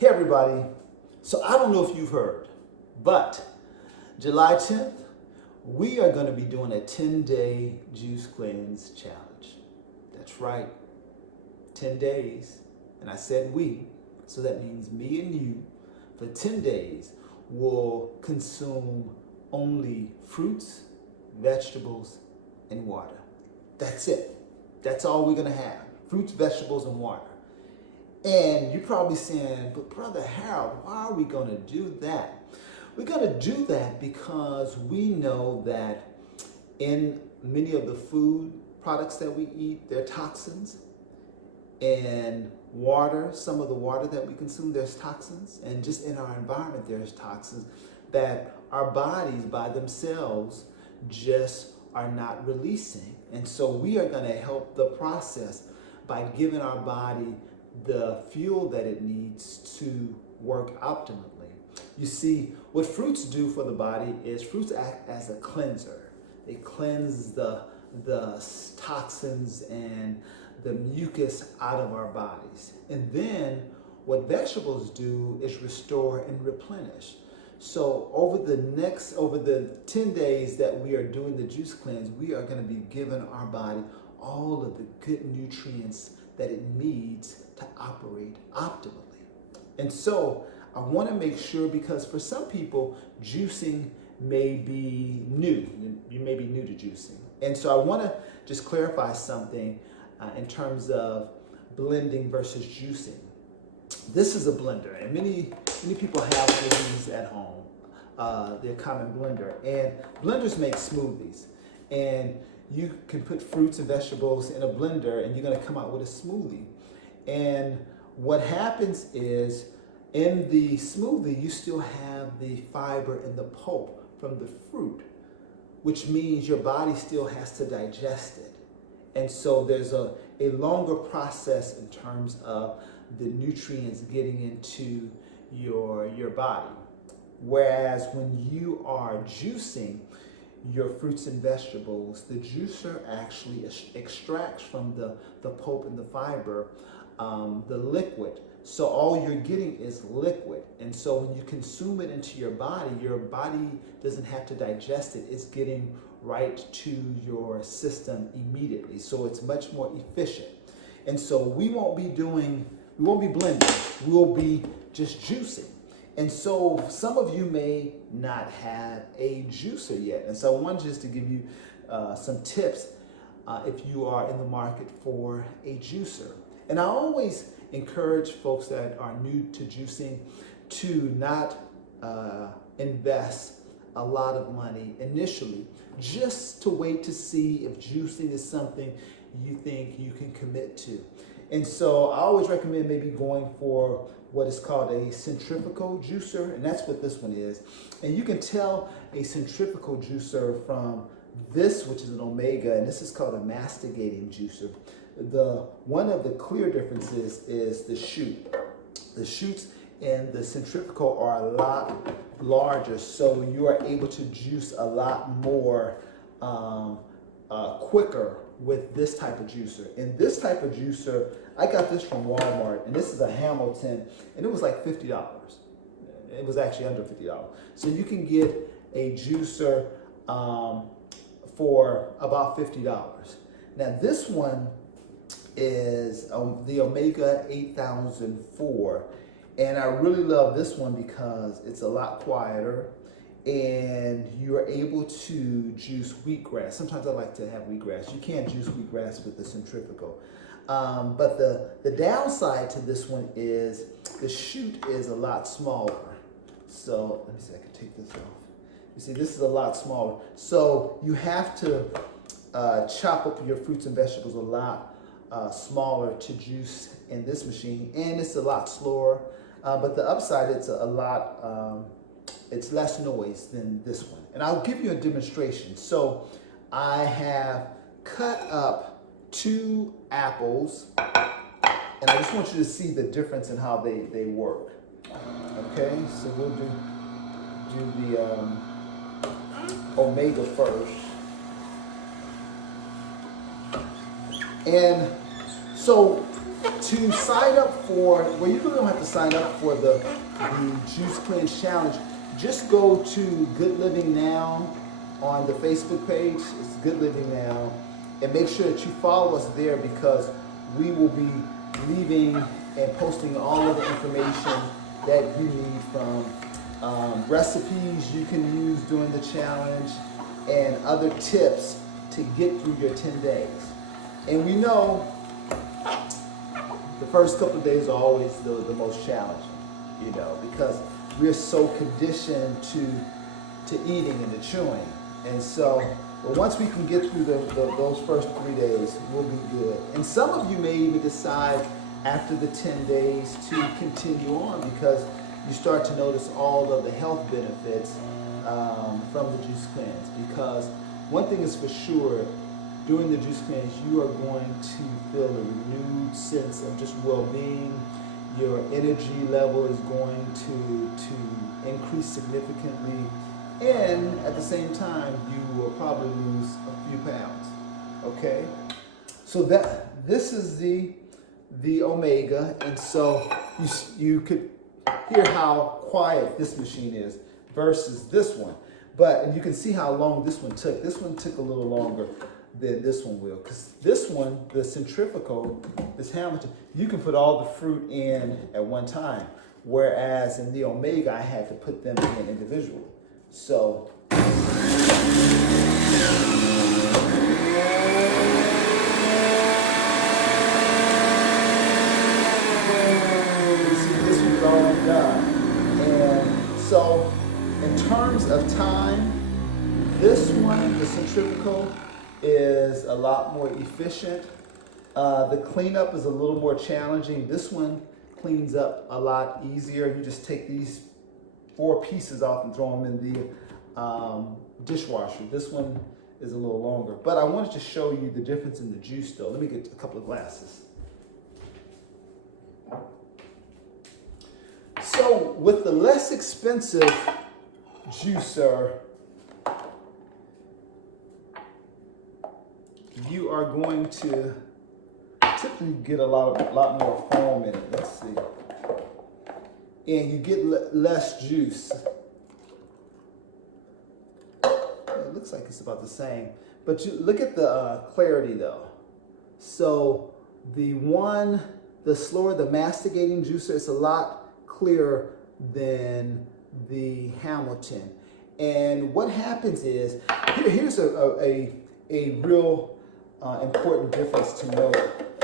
Hey everybody, so I don't know if you've heard, but July 10th, we are going to be doing a 10-day juice cleanse challenge. That's right, 10 days. And I said we, so that means me and you, for 10 days, will consume only fruits, vegetables, and water. That's it. That's all we're going to have, fruits, vegetables, and water. And you're probably saying, but Brother Harold, why are we going to do that? We're going to do that because we know that in many of the food products that we eat, there are toxins. And water, some of the water that we consume, there's toxins. And just in our environment, there's toxins that our bodies by themselves just are not releasing. And so we are going to help the process by giving our body the fuel that it needs to work optimally. You see, what fruits do for the body is fruits act as a cleanser. They cleanse the toxins and the mucus out of our bodies. And then what vegetables do is restore and replenish. So over the 10 days that we are doing the juice cleanse, we are going to be giving our body all of the good nutrients that it needs to operate optimally. And so I want to make sure, because for some people, juicing may be new. You may be new to juicing. And so I want to just clarify something in terms of blending versus juicing. This is a blender, and many people have these at home. They're a common blender. And blenders make smoothies. And you can put fruits and vegetables in a blender and you're going to come out with a smoothie. And what happens is in the smoothie, you still have the fiber and the pulp from the fruit, which means your body still has to digest it. And so there's a longer process in terms of the nutrients getting into your body. Whereas when you are juicing your fruits and vegetables, the juicer actually extracts from the pulp and the fiber the liquid. So all you're getting is liquid. And so when you consume it into your body doesn't have to digest it. It's getting right to your system immediately. So it's much more efficient. And so we won't be blending, we'll be just juicing. And so some of you may not have a juicer yet. And so I wanted just to give you some tips if you are in the market for a juicer. And I always encourage folks that are new to juicing to not invest a lot of money initially, just to wait to see if juicing is something you think you can commit to. And so I always recommend maybe going for what is called a centrifugal juicer, and that's what this one is. And you can tell a centrifugal juicer from this, which is an Omega, and this is called a masticating juicer. One of the clear differences is the chute. The chutes in the centrifugal are a lot larger, so you are able to juice a lot more quicker with this type of juicer. And this type of juicer, I got this from Walmart, and this is a Hamilton, and it was like $50. It was actually under $50. So you can get a juicer for about $50. Now this one is the Omega 8004, and I really love this one because it's a lot quieter, and you're able to juice wheatgrass. Sometimes I like to have wheatgrass. You can't juice wheatgrass with the centrifugal. But the downside to this one is the chute is a lot smaller. So let me see, I can take this off. You see, this is a lot smaller. So you have to chop up your fruits and vegetables a lot smaller to juice in this machine, and it's a lot slower. But the upside, it's a lot, it's less noise than this one. And I'll give you a demonstration. So I have cut up 2 apples, and I just want you to see the difference in how they work. Okay, so we'll do the Omega first. And so To sign up for, well, you really don't have to sign up for the Juice Cleanse Challenge. Just go to Good Living Now on the Facebook page. It's Good Living Now. And make sure that you follow us there, because we will be leaving and posting all of the information that you need, from recipes you can use during the challenge and other tips to get through your 10 days. And we know the first couple of days are always the most challenging, you know, because we're so conditioned to eating and to chewing. And so, but once we can get through those first 3 days, we'll be good. And some of you may even decide after the 10 days to continue on, because you start to notice all of the health benefits from the juice cleanse. Because one thing is for sure, during the juice cleanse, you are going to feel a renewed sense of just well-being. Your energy level is going to increase significantly, and at the same time, you will probably lose a few pounds. Okay, so this is the Omega, and so you could hear how quiet this machine is versus this one. And you can see how long this one took. This one took a little longer than this one will, because this one, the Centrifugal, this Hamilton, you can put all the fruit in at one time, whereas in the Omega, I had to put them in individually. So you see, this one's already done. And so in terms of time, this one, the Centrifugal, is a lot more efficient. The cleanup is a little more challenging. This one cleans up a lot easier. You just take these 4 pieces off and throw them in the dishwasher. This one is a little longer. But I wanted to show you the difference in the juice though. Let me get a couple of glasses. So with the less expensive juicer, you are going to typically get a lot more foam in it. Let's see. And you get less juice. It looks like it's about the same. But you look at the clarity though. So the slower, the masticating juicer, it's a lot clearer than the Hamilton. And what happens is, here's a real important difference to note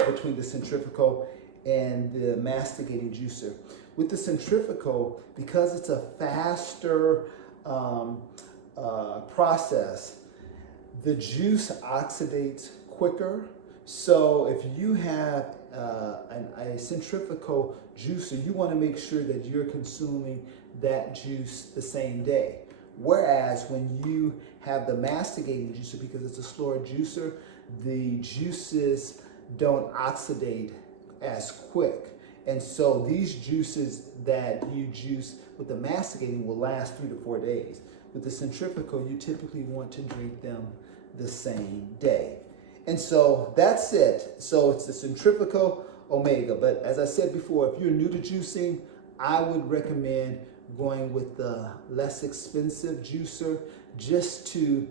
between the Centrifugal and the masticating juicer. With the Centrifugal, because it's a faster process, the juice oxidates quicker. So if you have a centrifugal juicer, you want to make sure that you're consuming that juice the same day. Whereas when you have the masticating juicer, because it's a slower juicer, the juices don't oxidate as quick. And so these juices that you juice with the masticating will last 3 to 4 days. With the centrifugal, you typically want to drink them the same day. And so that's it. So it's the Centrifugal Omega. But as I said before, if you're new to juicing, I would recommend going with the less expensive juicer, just to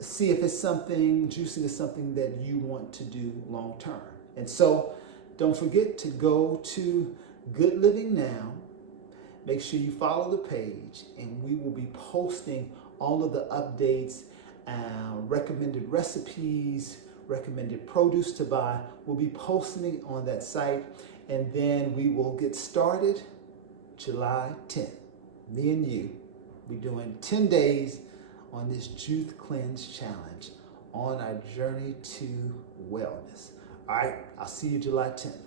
see if it's something, juicing is something that you want to do long term. And so don't forget to go to Good Living Now. Make sure you follow the page, and we will be posting all of the updates, recommended recipes, recommended produce to buy. We'll be posting it on that site, and then we will get started July 10th. Me and you, we're doing 10 days on this Juice Cleanse Challenge on our journey to wellness. All right, I'll see you July 10th.